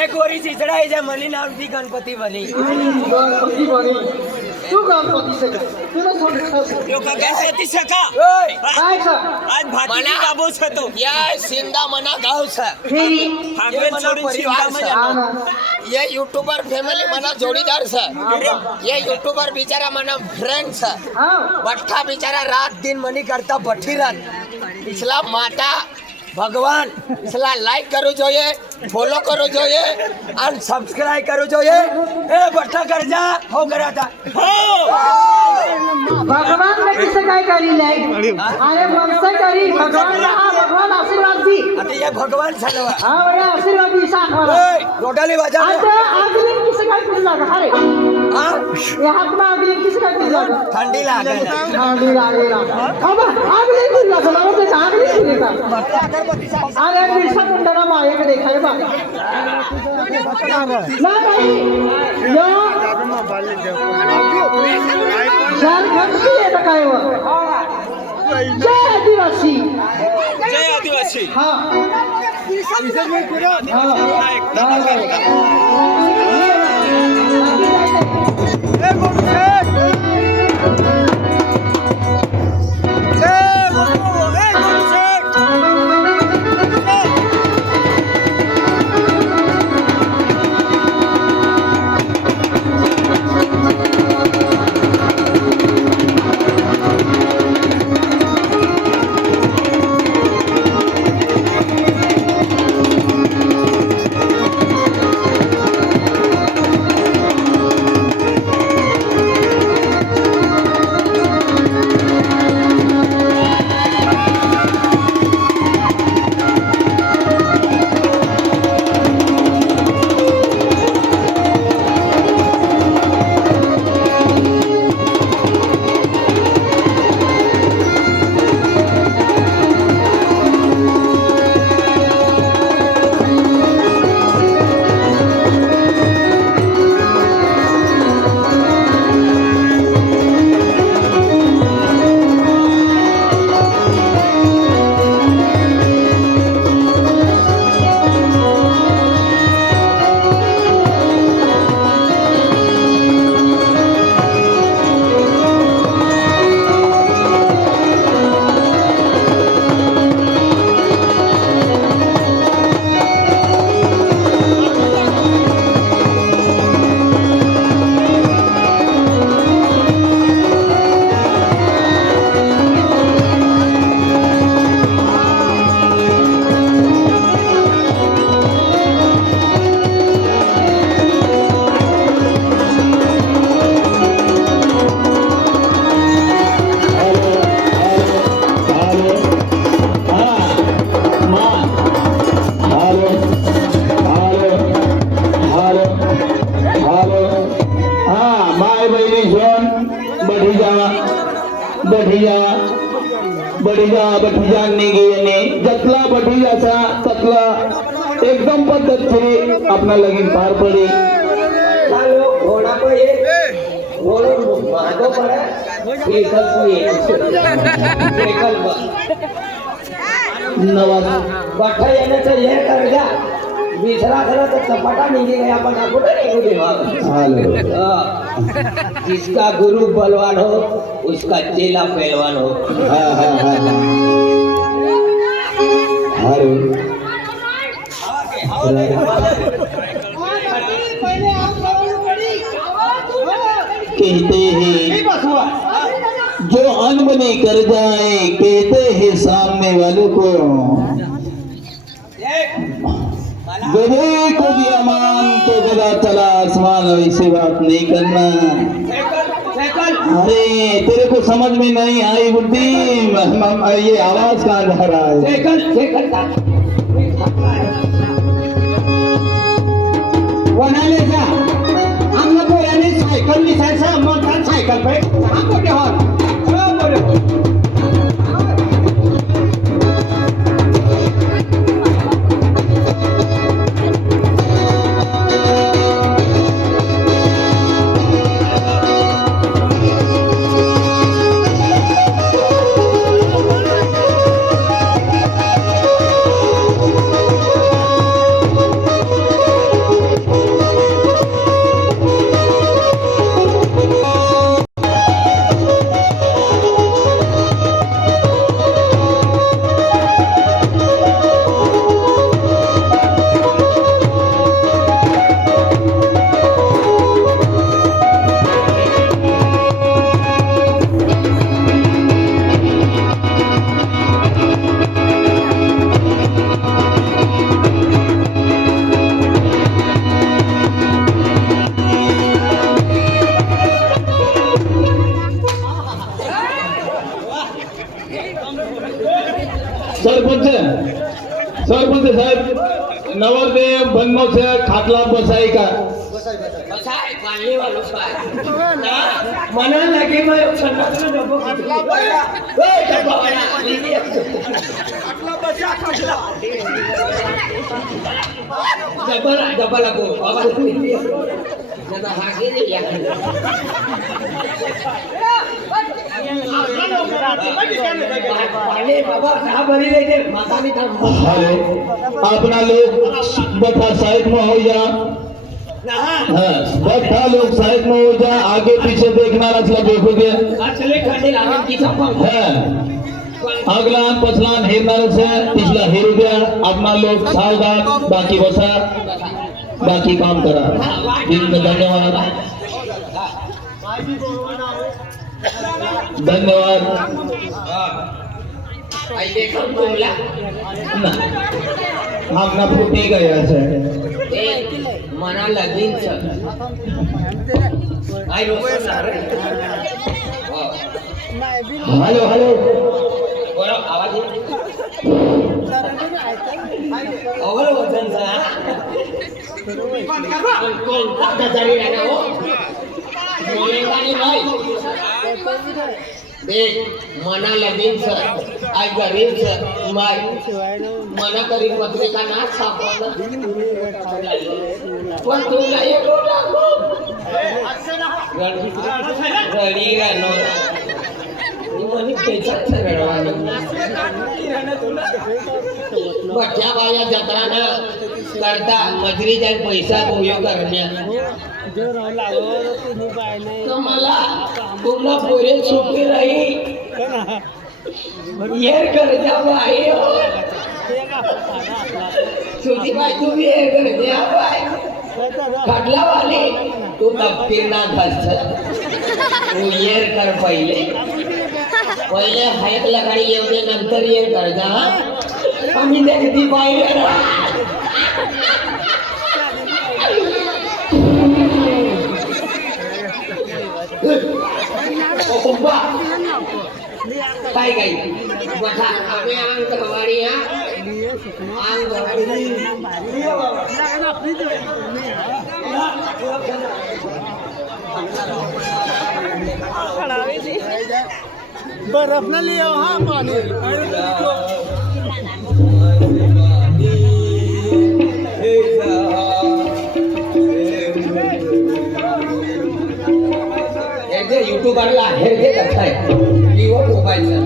एक वरी चिचड़ा जे मनी नाम थी गणपति बनी गणपति बनी तू गणपति से तू ना छोड़ यो का गणपति से का ओए काय छ आज भाती बाबू छ तो या सिंदा मना गाव छ फेरी भागवेल छोड़ी चिंता में जाना ये यूट्यूबर फैमिली मना जोड़ीदार छ ये यूट्यूबर बेचारा मना फ्रेंड छ हां बट्ठा बेचारा रात दिन मनी करता बठी रात पिछला माता भगवान इसला लाइक करो જોઈએ फॉलो करो જોઈએ और सब्सक्राइब करो જોઈએ ए बट्ठा कर जा हो करा था भगवान ने किसे काय करी ले अरे मनसे करी भगवान भगवान आशीर्वाद दी अरे ये भगवान छलवा हां बड़ा आशीर्वाद दी सा ए रोटाली बाजा अच्छा अगले किसे काय कर लगा अरे हां ये हाथ में अगले किसे काय कर लगा ठंडी लागे ठंडी लागे अब अगले की लगा ना तो अगले की लगा अरे बिरसा मुंडा ना माये के देखा है बा ना भाई यो झारखंड की है तो काय वो जय आदिवासी हाँ बढिया बढिया बठिया निघेने जतला बढियाचा ततला एकदम पद्धतशीर आपला लगीन पार पडे चालो घोड़ा को ये घोड़ो माधो पड़ा एकल को ये एकल नवाज बठा येने तो ये कर जा बिसरा खरा तो चपाटा निकल गया अपन आपको नहीं देवा हालो जिसका गुरु बलवान हो उसका चेला पहलवान हो हालो कहते हैं जो अनबने कर जाए कहते हैं सामने वालों को गधे को भी अमान तो गधा चला आसमान ऐसे बात नहीं करना अरे तेरे को समझ में नहीं आई बुद्धि ये आवाज कहाँ जा रहा है वनाले जा आमला पोराने सायकल निसायचा मोठा सायकल पे हम कुठे होत सरपंच साहेब नवरदेव बननो से खाटला बसाई का बसाए पालने वालों का मना लगे मैं संगत में डब्बो खटला पड़ा ए डब्बा बना खटला बचा खटला डब्बा लगो बाबा ज्यादा भागे नहीं या पाले बाबा कहां भरी लेके माता नहीं था हेलो अपना लोग बता साइड में हो जा बता लोग साइड में हो जा आगे पीछे देखना नसला देखोगे चले खंडे लागे की सब अगला पछलान हेरनार से पिछला हेरू गया अपना लोग सावधान बाकी बसा बाकी काम करा धन्यवाद धन्यवाद हम ना फूटी गया से मना लगीन सर आई हेलो हेलो बोलो आवाज अगल वजन सा कौन का जारी रहना हो बोलेगा नहीं देख मना लगीन सर आई गरीब सर माय मना करीब पत्रिका ना छापवना पण तुला एक टाको रडी रानो मनी पेचाच रडवानी बच्चा बाया जत्रा ना करता मजरी जाय पैसा उपयोग करण्या तो मला तुला पोरे सोपी राही येर कर जा बाई सुधी बाई तुम्ही येर कर जा बाई खटला वाली तू तपकीर ना घालत तू येर कर पहिले हायक लगाडी येऊ दे नंतर येर कर जा आम्ही देखती बाई काय काय बघा आम्ही अंग हवारी हा अंग हवारी बर्फ न लियो हाँ पानी युट्यूबरला हे करताय लिओ मोबाईलचा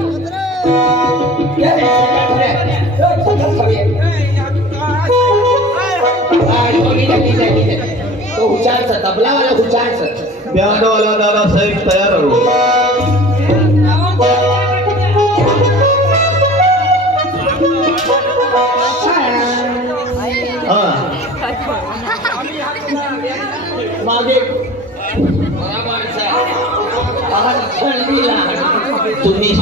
तो हुशारचा तबलावाला हुशारचा पियानो वाला दादा साहेब तयार हो मागे तुम्ही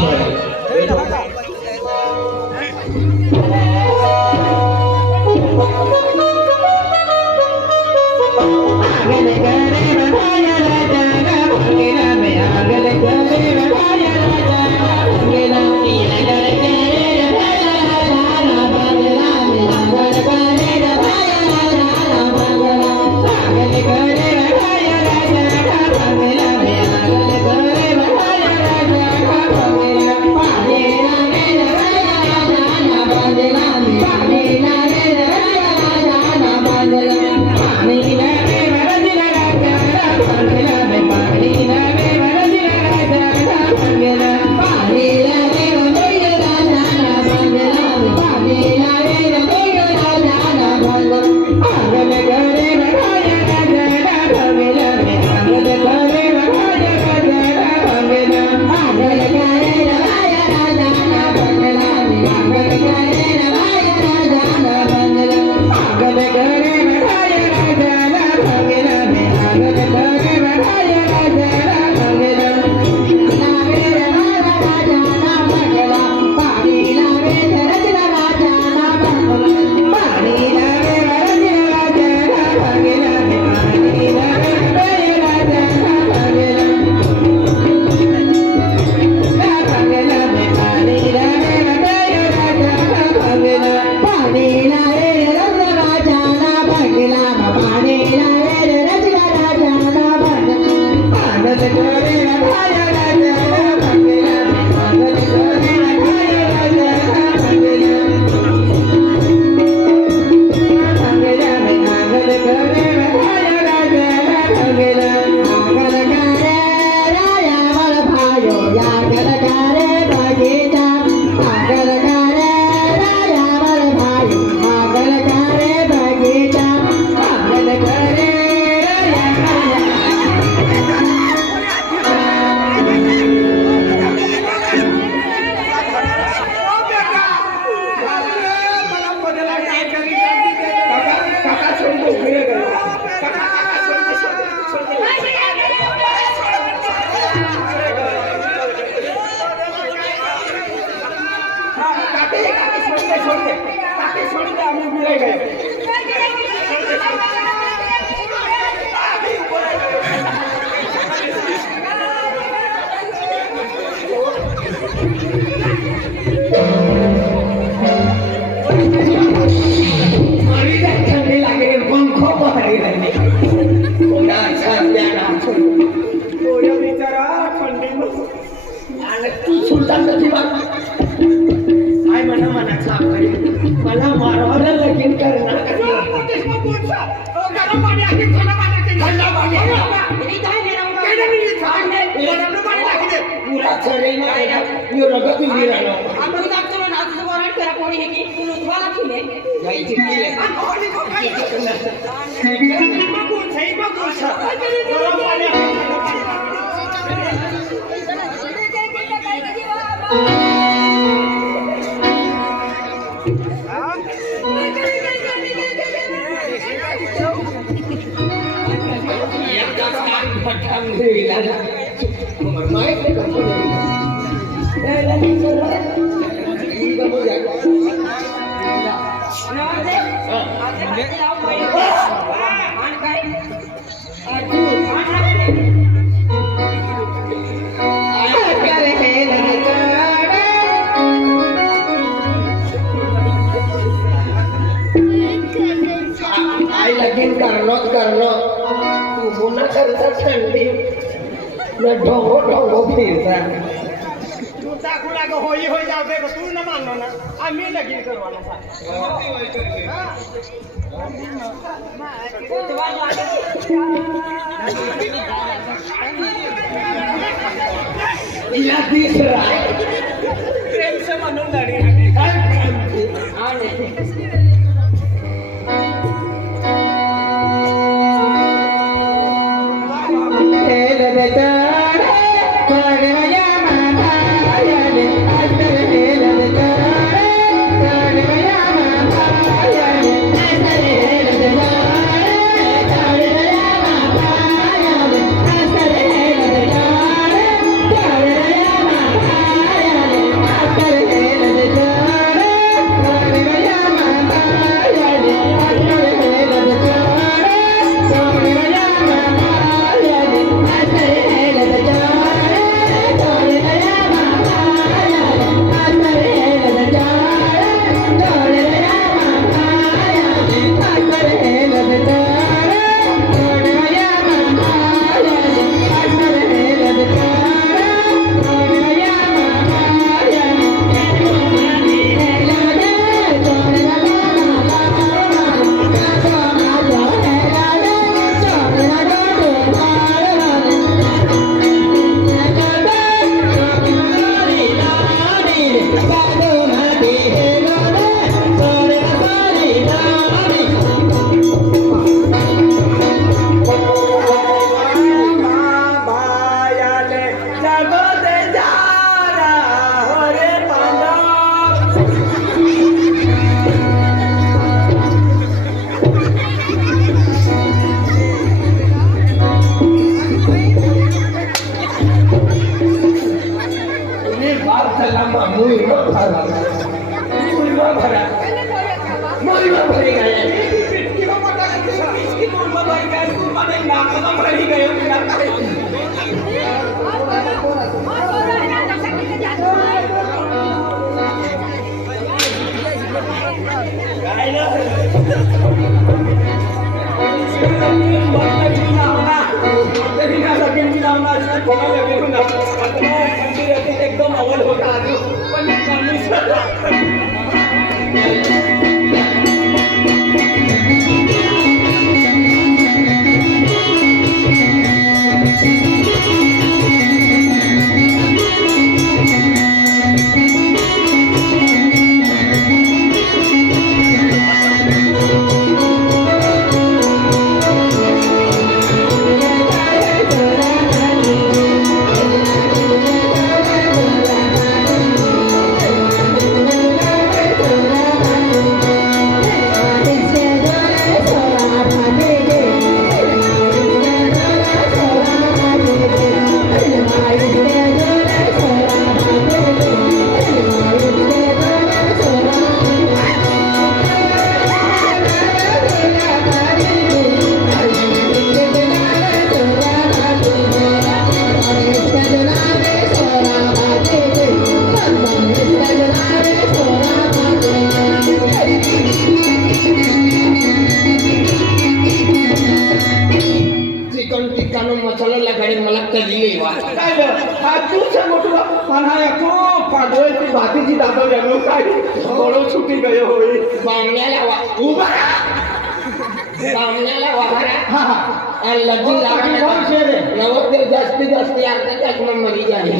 मला मारवाला लगीन करणार लगीन करणं तू मुना करता थंडी ढोंगो ढोंगो फिरता दाखवू लाग होई होई जाऊ दे तू न मानलो ना आम्ही लगीन करवाना या तिसरा प्रेम से म्हणून लढी काय प्रेमची? एकदम अवल होता पण मसाला लगाडे मला कधी काय हा तूच मोठा मला एको पांढऱ्याची भातीची दादा गेलो काय बळो सुटी गयो होई बामण्याला उभा बामण्याला वाहरा आणि लग्न नवरदेव जास्तीत जास्त अर्धा तास मग मरी झाली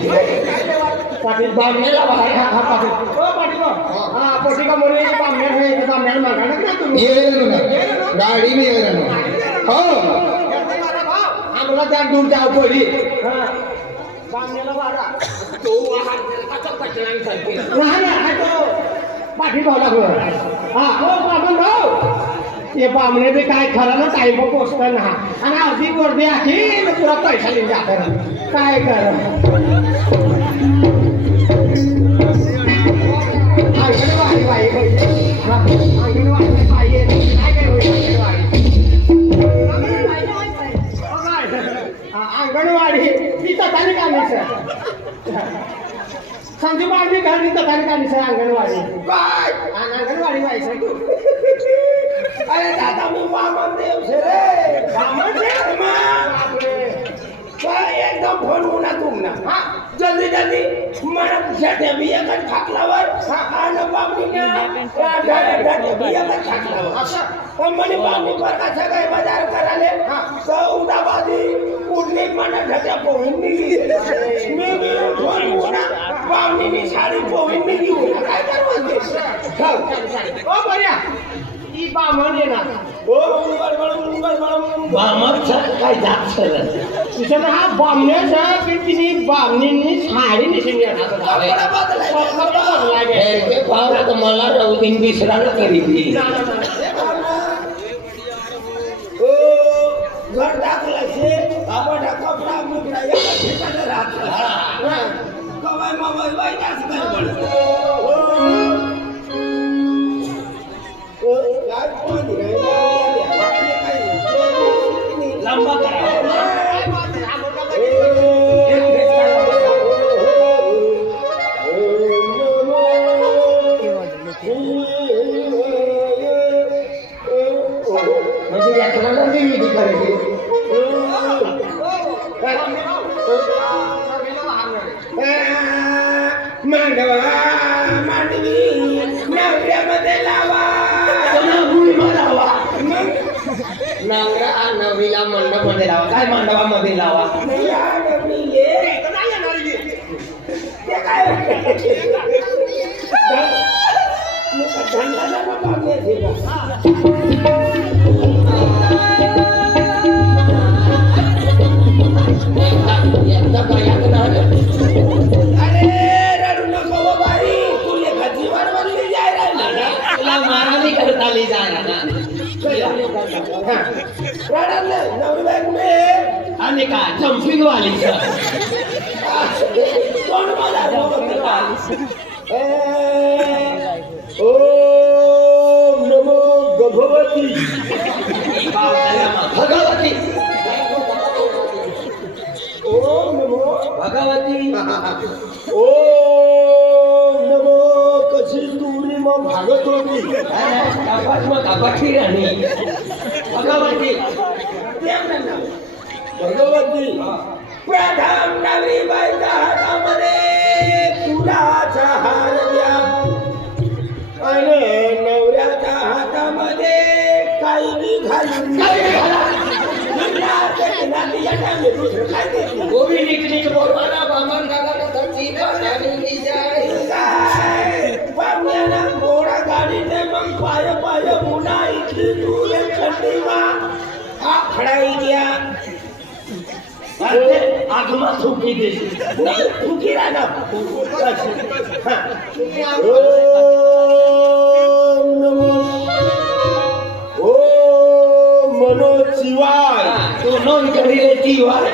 पाटील बामण्याला वाहरा हा पाटील ओ पाटील हा पोटी का मोरे बामण्या हे बामण्या मागाना ना तुम्ही गाडी में हो आम्हाला त्या दूर जाऊ पडी बामण्याला वारा तो वाहन पटलान करते लहान आहे तो पाटील भाऊ लागलो हा हो पाटील भाऊ ये बामणे बी काय खरं ना टाईम पोचता ना आणि अर्धी गर्दी आहे पुरा पैसा लिहून जातं काय कर अंगणवाडी तिथं झाली का नाही सर समजू बाबी घर तिथं झाली का नाही सर अंगणवाडी अंगणवाडी व्हायचं अरे दादा मी बामन देव से रे बामण एकदम फोन होना तुम ना जल्दी जल्दी मला झटया बियाकन ठाकलावर आणि बाबडीनं झटया बियाकन ठाकलावर पण म्हणे बाबडी पर कसा काय बाजार कराले सौदाबादी उडली मला झटया पोहून निघली मी उठून उडा बाबडीनी साडी पोहून निघली काय करवाते ओ बऱ्या ई बामण ये ना ओ बडबड बामणचा काय जात सर तिथं हा बामण्याचा की तिने बामणींनी साडी नेसून येणार हे पाव तर मला रवतीन विसरायला करी ती घर टाकला शे आपण कपडा मुकडा एका ठिकाणी राहतो कवाय मावय बाई जास्त गडबड काय कोण लंबा करा म्हणजे यात्राला विधी करायची मांडवा मांडवी नवऱ्यामध्ये लावा नवरा नवीला मंडपमध्ये लावा काय मंडपामध्ये लावा या नवरी ये ते काय धंदा पाहण्याचे अरे रडू नको बाई तू लेखाची वारवली जाय राहिला तुला मारली करता आली जाणार रडत नाही नवरी बाई कुठे आणि का जम्पिंग वाली कोण मला ओम नमो भगवती भगवती ओम नमो भगवती ओम नमो कशी तुरी मग भागत होती भगवती भगवती प्रथम नवरी बाईच्या हातामध्ये फुलाचा हार द्या आणि नवऱ्याच्या हातामध्ये काही घालून गोबी निकनिक बोलवाना बामण दादा धरती पाणी जाय पाण्याला घोडा गाडीने मग पाय पाय पुन्हा इथली दूर खंडीमा आखडाई घ्या आगमा सुकी देशी फुकी राहणार ओम मनो शिवाय तो नोंद करीले ती वाय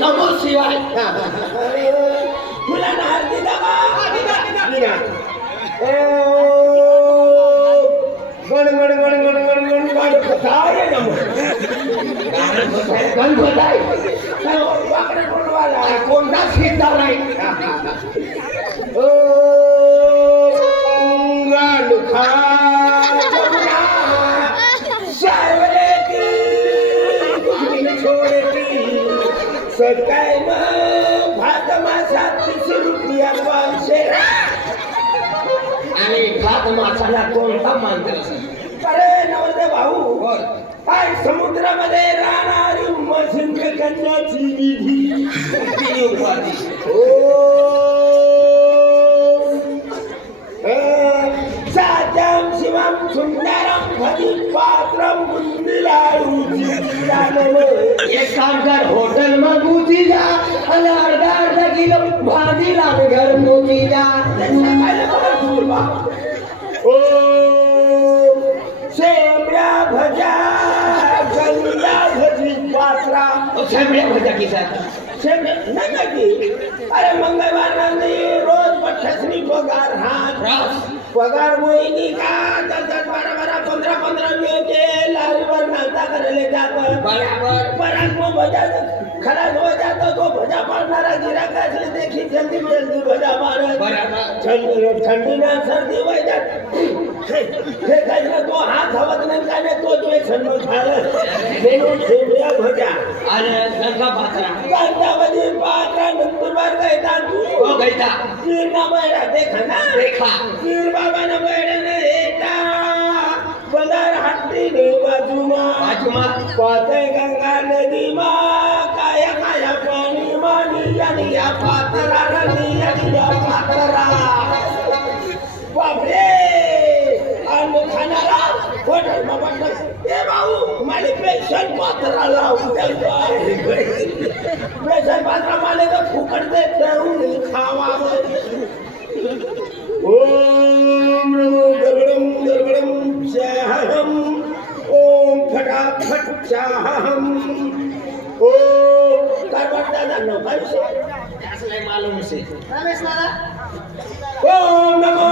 नमो शिवाय तुला नार दिला का गण गण गण गण गण गण गण काय नमो गणपत आहे वाकडे बोलवाला कोणता सीता नाही सकाळी भात मासा 30 रुपया 500 आणि भात मासाला कोणता मंत्र अरे नवरदे भाऊ काय समुद्रामध्ये राहणारी मसिंद्र कन्याची विधी किती उपाधी सात्यं शिवं सुंदरं भजिपात्रं बुंदिलाळूची एक काम कर होटल में गुची जा आणि अर्धा किलो भाजी लाग घर मोची जा शेमड्या भजा गंगा भजी पात्रा शेमड्या भजा की सर शेमड्या नाही की अरे मंगळवार नाही रोज पठ्ठसनी पगार हा पगार मोहिनी का 10-12 मिळते लारीवर नाश्ता करायला जातो बराबर परत मग भजा खराब हो जातो तो भजा पाडणारा गिराक असले देखील जल्दी भजा मारत बराबर थंडी ना सर्दी व्हायच्यात फेकायला तो हात धावत नाही काय नाही तो तुझे सन्मान झालं म्हणून शेवया भजा आणि गंगा पात्रा कांदामध्ये पात्रा नंदुरबार गैता तू हो गैता कीरना बैडा देखा ना देखा कीर बाबा ना बैडा ने हेता बदार हट्टी ने बाजूमा पाते गंगा नदी मा काया काया पाणी मानी आणि या पात्रा रनी आणि या पात्रा बापरे आणि खाणारा हॉटेल मा बसला ए भाऊ मला पेशंट पात्रा लावून पेशंट पात्रा मला तर फुकट देत नाही खावा ओम नमो गरुडम चाहम ओम फटाफट चाहम ओम कारवाट दादा नो असले मालूम से ओम नमो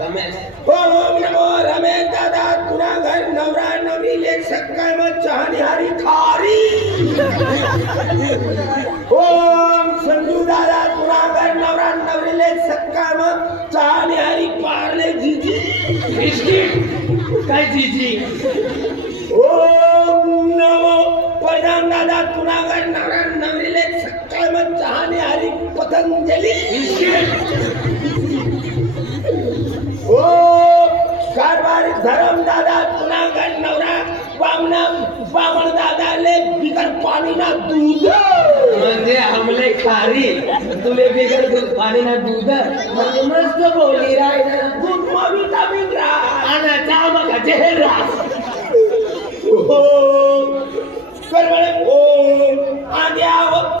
रमेश ओम नमो रमेश दादा तुना घर नवरा नवरी ले सक्काय मत चाहनी हारी थारी ओम संजू दादा तुना घर नवरा नवरी ले सक्काय मत चाहनी हारी पार्ले जीजी बिस्किट काय जीजी ओम नमो प्रधान दादा तुना घर नवरा नवरी ले सक्काय मत चाहनी हारी पतंजलि ओम कारभारी धरम दादा तुना घर नवरा बामण दादा ले बिगर पाणी ना दूध म्हणजे हमले खारी तुले बिगर दूध पाणी ना दूध म्हणजे मस्त बोली राय दूध मा विटामिन राह आणि चामका चेहरा ओम कारभारी ओम